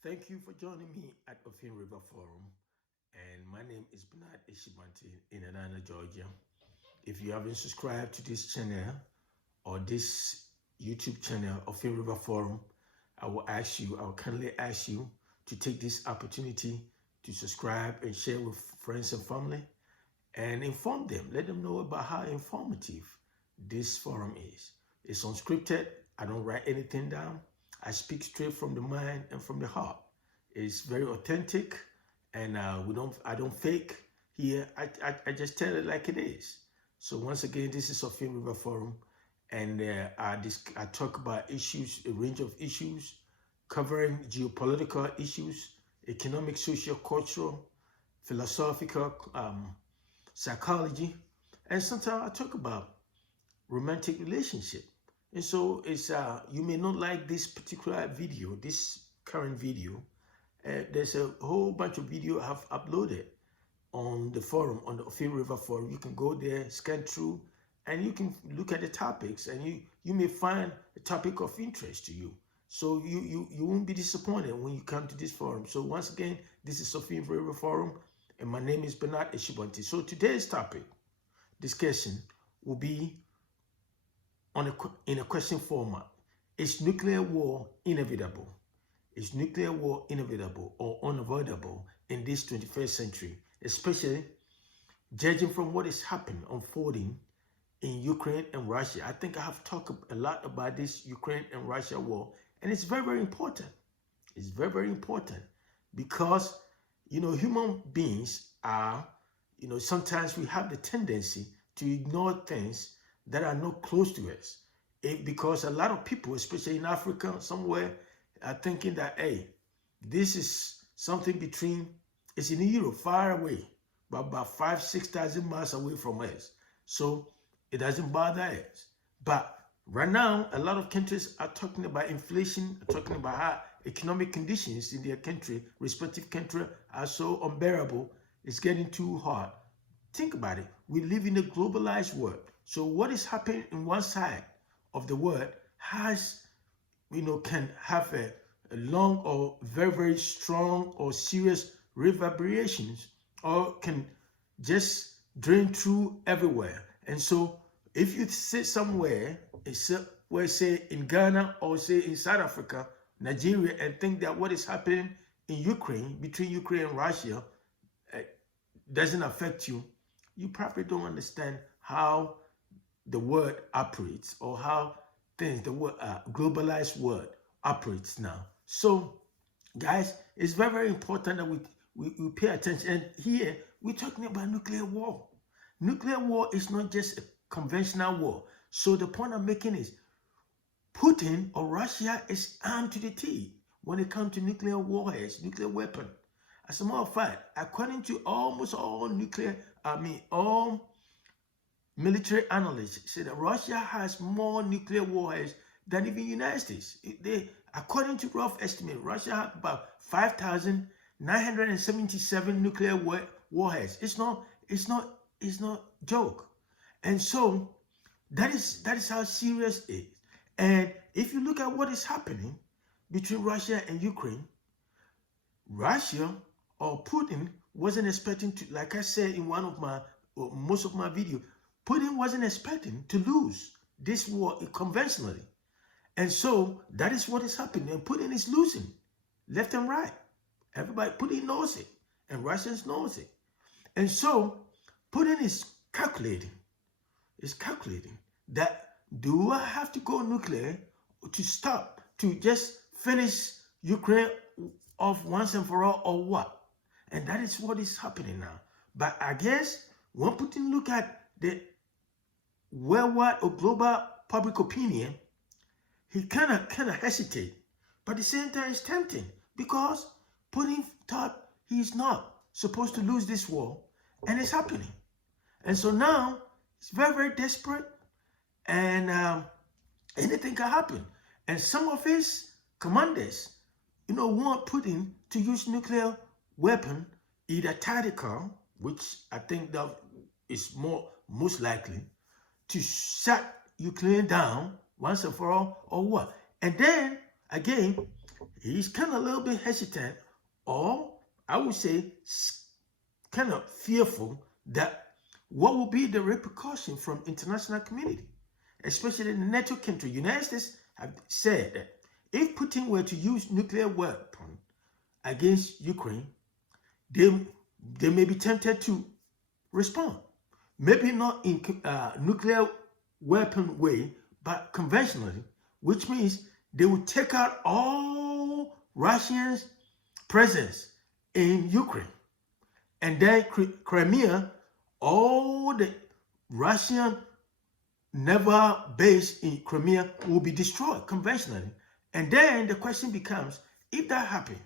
Thank you for joining me at Offin River Forum. And my name is Bernard Ishibanti in Atlanta, Georgia. If you haven't subscribed to this channel or this YouTube channel, Offin River Forum, I will kindly ask you to take this opportunity to subscribe and share with friends and family and inform them. Let them know about how informative this forum is. It's unscripted. I don't write anything down. I speak straight from the mind and from the heart. It's very authentic, and I don't fake here. I just tell it like it is. So once again, this is Offin River Forum, and I talk about issues, a range of issues, covering geopolitical issues, economic, social, cultural, philosophical, psychology, and sometimes I talk about romantic relationship. And so it's you may not like this particular video, this current video. There's a whole bunch of video I have uploaded on the forum, on the Offin River Forum. You can go there, scan through, and you can look at the topics, and you may find a topic of interest to you. So you won't be disappointed when you come to this forum. So once again, this is Offin River Forum, and my name is Bernard Ishibanti. So today's topic discussion will be in a question format. Is nuclear war inevitable? Is nuclear war inevitable or unavoidable in this 21st century, especially judging from what is happening, unfolding in Ukraine and Russia? I think I have talked a lot about this Ukraine and Russia war, and it's very, very important. It's very, very important because, human beings are, sometimes we have the tendency to ignore things that are not close to us. Because a lot of people, especially in Africa somewhere, are thinking that, hey, this is something it's in Europe, far away, but about 5,000-6,000 miles away from us. So it doesn't bother us. But right now, a lot of countries are talking about inflation, talking about how economic conditions in their country, respective country, are so unbearable. It's getting too hard. Think about it. We live in a globalized world. So what is happening in one side of the world can have a long or very, very strong or serious reverberations, or can just drain through everywhere. And so if you sit somewhere, say in Ghana or say in South Africa, Nigeria, and think that what is happening in Ukraine, between Ukraine and Russia, doesn't affect you, you probably don't understand how the world operates, or how the globalized world operates now. So, guys, it's very, very important that we pay attention. And here, we're talking about nuclear war. Nuclear war is not just a conventional war. So the point I'm making is Putin or Russia is armed to the teeth when it comes to nuclear warheads, nuclear weapon. As a matter of fact, according to almost all military analysts, say that Russia has more nuclear warheads than even the United States. According to rough estimate, Russia has about 5,977 nuclear warheads. It's not joke. And so that is how serious it is. And if you look at what is happening between Russia and Ukraine, Russia or Putin wasn't expecting to, like I said in most of my video, Putin wasn't expecting to lose this war conventionally. And so that is what is happening. And Putin is losing left and right. Putin knows it, and Russians knows it. And so Putin is calculating that, do I have to go nuclear to just finish Ukraine off once and for all, or what? And that is what is happening now. But I guess when Putin look at the worldwide or global public opinion, he kind of hesitate. But at the same time, it's tempting because Putin thought he's not supposed to lose this war, and it's happening. And so now it's very, very desperate, and anything can happen. And some of his commanders, want Putin to use nuclear weapon, either tactical, which I think that is most likely, to shut Ukraine down once and for all, or what? And then again, he's kind of a little bit hesitant, or I would say kind of fearful that what will be the repercussion from international community, especially the NATO country. United States have said that if Putin were to use nuclear weapon against Ukraine, they may be tempted to respond. Maybe not in nuclear weapon way, but conventionally, which means they would take out all Russians' presence in Ukraine. And then Crimea, all the Russian naval base in Crimea will be destroyed conventionally. And then the question becomes, if that happens,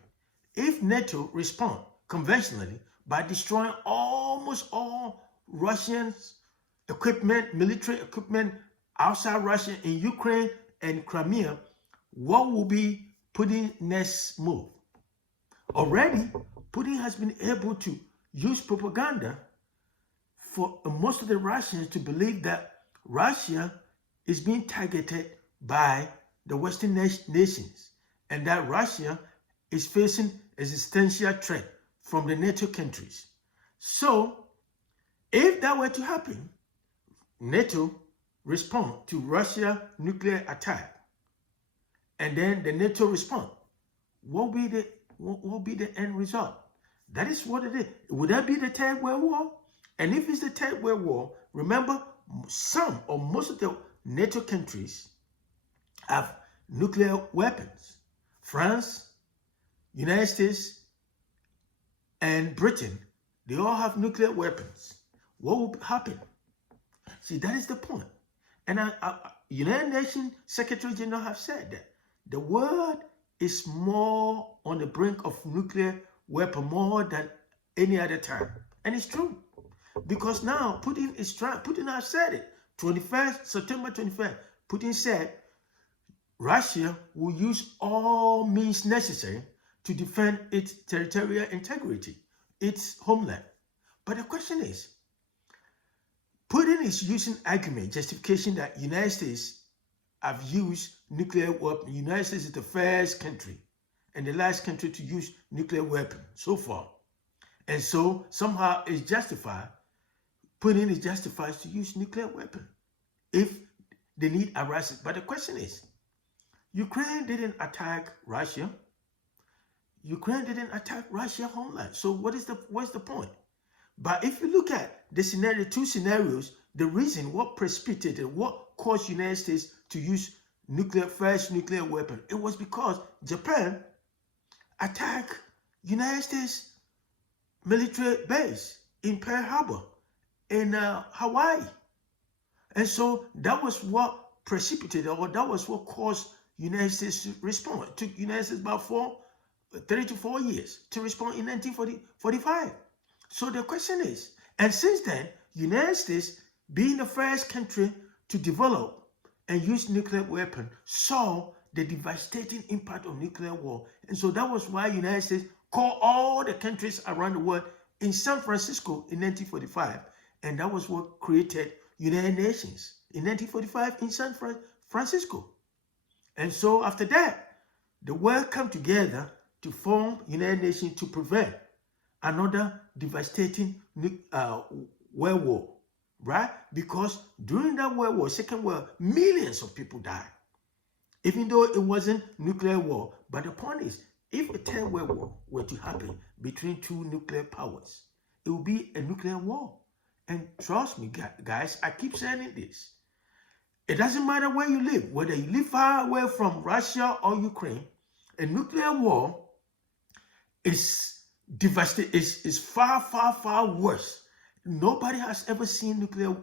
if NATO respond conventionally by destroying almost all Russian equipment, military equipment outside Russia in Ukraine and Crimea, what will be Putin's next move? Already, Putin has been able to use propaganda for most of the Russians to believe that Russia is being targeted by the Western nations and that Russia is facing existential threat from the NATO countries. So, if that were to happen, NATO respond to Russia nuclear attack, and then the NATO respond, what will be the end result? That is what it is. Would that be the Third World War? And if it's the Third World War, remember, some or most of the NATO countries have nuclear weapons. France, United States, and Britain, they all have nuclear weapons. What will happen? See, that is the point. And United Nations Secretary General have said that the world is more on the brink of nuclear weapon more than any other time. And it's true. Because now Putin has said it. September 21st, Putin said Russia will use all means necessary to defend its territorial integrity, its homeland. But the question is, Putin is using argument, justification that United States have used nuclear weapons. United States is the first country and the last country to use nuclear weapon so far. And so somehow it's justified, Putin is justified to use nuclear weapon if the need arises. But the question is, Ukraine didn't attack Russia. Ukraine didn't attack Russia's homeland. So what's the point? But if you look at the two scenarios, the reason what precipitated, what caused United States to use first nuclear weapon, it was because Japan attacked United States military base in Pearl Harbor in Hawaii. And so that was what precipitated, or that was what caused United States to respond. It took United States about 3 to 4 years to respond in 1945. So the question is, and since then, United States, being the first country to develop and use nuclear weapon, saw the devastating impact of nuclear war. And so that was why United States called all the countries around the world in San Francisco in 1945. And that was what created United Nations in 1945 in San Francisco. And so after that, the world came together to form United Nations to prevent another devastating world war, right? Because during that world war, Second World, millions of people died, even though it wasn't nuclear war. But the point is, if a Third World War were to happen between two nuclear powers, it would be a nuclear war. And trust me, guys, I keep saying this. It doesn't matter where you live, whether you live far away from Russia or Ukraine, a nuclear war is devastating, is far, far, far worse. Nobody has ever seen nuclear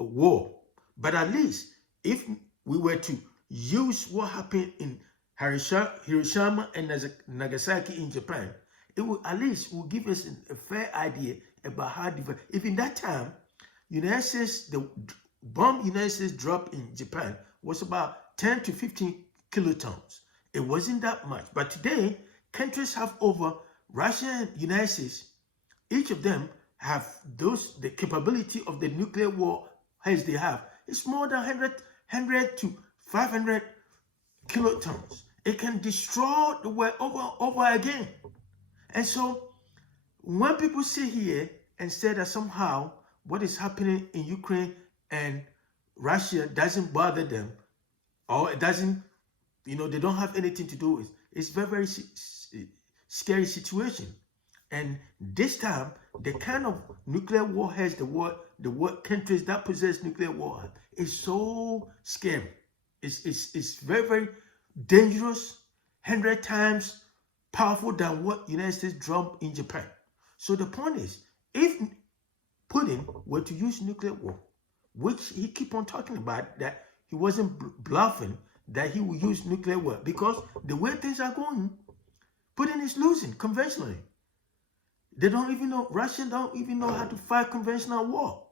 war. But at least if we were to use what happened in Hiroshima and Nagasaki in Japan, it will at least give us a fair idea about how if in that time, United States, the bomb United States dropped in Japan was about 10 to 15 kilotons. It wasn't that much. But today, countries have over Russia and United States, each of them have the capability of the nuclear war as they have. It's more than 100 to 500 kilotons. it can destroy the world over and over again. And so when people sit here and say that somehow what is happening in Ukraine and Russia doesn't bother them, or it doesn't, they don't have anything to do with, it's very, very scary situation. And this time, the kind of nuclear warheads, the world countries that possess nuclear warheads is so scary. It's very, very dangerous, 100 times powerful than what United States dropped in Japan. So the point is, if Putin were to use nuclear war, which he keep on talking about, that he wasn't bluffing, that he will use nuclear war, because the way things are going, Putin is losing conventionally. They don't even know, Russia don't even know how to fight conventional war.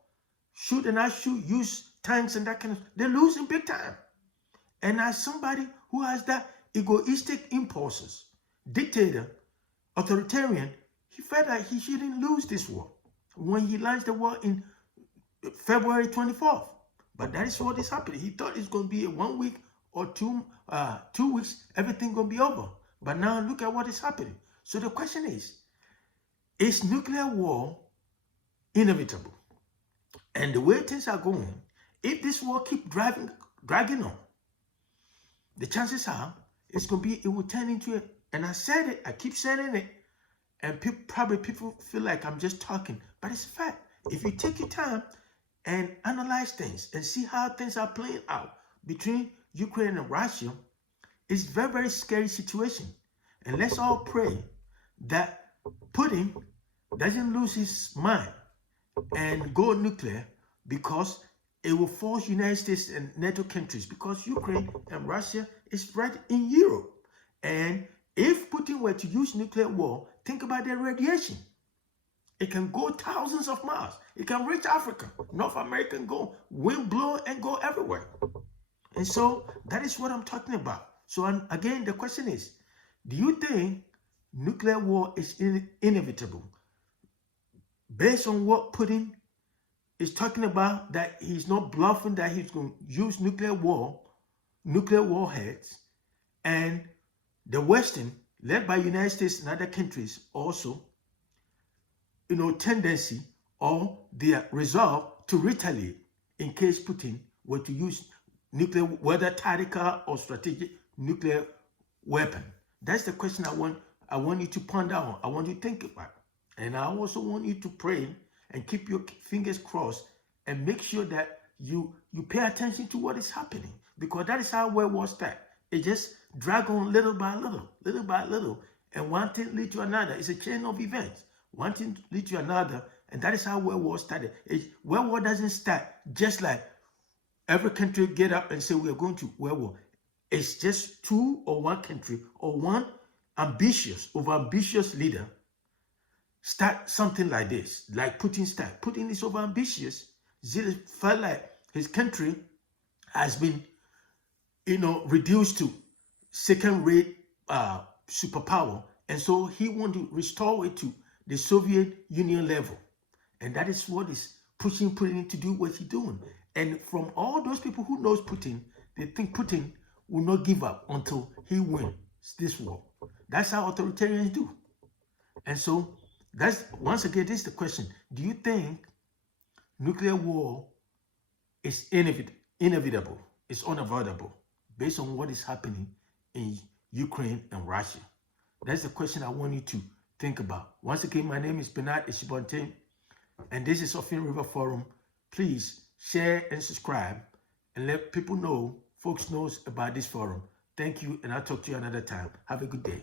Shoot and not shoot, use tanks and that kind of, they're losing big time. And as somebody who has that egoistic impulses, dictator, authoritarian, he felt like he shouldn't lose this war when he launched the war in February 24th. But that is what is happening. He thought it's going to be a 1 week or 2 weeks, everything going to be over. But now look at what is happening. So the question is nuclear war inevitable? And the way things are going, if this war keep dragging on, the chances are it will turn into it. And I said it, I keep saying it, and people feel like I'm just talking, but it's a fact. If you take your time and analyze things and see how things are playing out between Ukraine and Russia, it's a very, very scary situation. And let's all pray that Putin doesn't lose his mind and go nuclear, because it will force United States and NATO countries, because Ukraine and Russia is spread in Europe. And if Putin were to use nuclear war, think about the radiation. It can go thousands of miles. It can reach Africa, North America, and go wind blow and go everywhere. And so that is what I'm talking about. So again, the question is, do you think nuclear war is inevitable? Based on what Putin is talking about, that he's not bluffing, that he's going to use nuclear warheads, and the Western, led by United States and other countries, also, tendency or their resolve to retaliate in case Putin were to use nuclear, whether tactical or strategic nuclear weapon. That's the question I want you to ponder on. I want you to think about. And I also want you to pray and keep your fingers crossed and make sure that you pay attention to what is happening, because that is how world wars start. It just drag on little by little, and one thing lead to another. It's a chain of events. One thing lead to another, and that is how world war started. World war doesn't start just like every country get up and say we are going to world war. It's just two or one country or one overambitious leader start something like this, like Putin start. Putin is overambitious. He felt like his country has been, reduced to second-rate superpower, and so he want to restore it to the Soviet Union level, and that is what is pushing Putin to do what he's doing. And from all those people who knows Putin, they think Putin will not give up until he wins this war. That's how authoritarians do. And so that's, once again, this is the question. Do you think nuclear war is inevitable? It's unavoidable based on what is happening in Ukraine and Russia? That's the question I want you to think about. Once again, my name is Bernard Ishibonte, and this is Offin River Forum. Please share and subscribe and let people know, folks knows about this forum. Thank you, and I'll talk to you another time. Have a good day.